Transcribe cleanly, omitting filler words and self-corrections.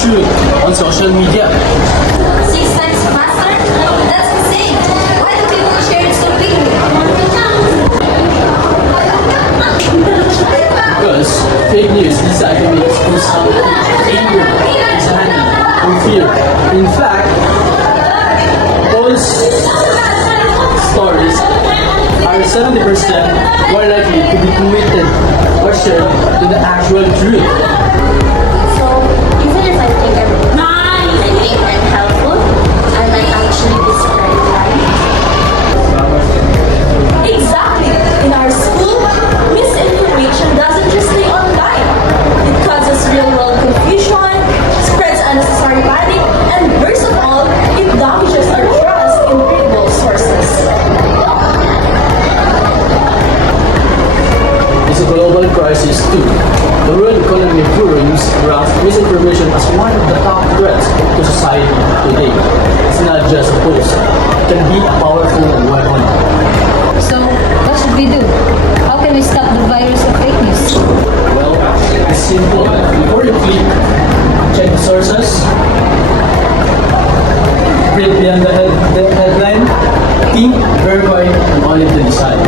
truth on social media. 6 times faster? That's insane. Why do people share it so quickly? Because fake news is actually exposed anger, anxiety, or fear. In fact, false stories are 70% more likely to be tweeted or shared than the actual truth. So, even if I think I'm helpful, I might actually be spreading lies. Exactly! In our school, misinformation doesn't just stay online. It causes real-world confusion, spreads unnecessary panic, and worst of all, it damages our trust in credible sources. It's a global crisis too. The World Economic Forum ranks misinformation as one of the top threats to society today. It's not just a post, it can be a powerful weapon. So, what should we do? How can we stop the virus of fake news? Well, it's simple. Before you click, check the sources, read beyond the headline, think, verify, and only then decide.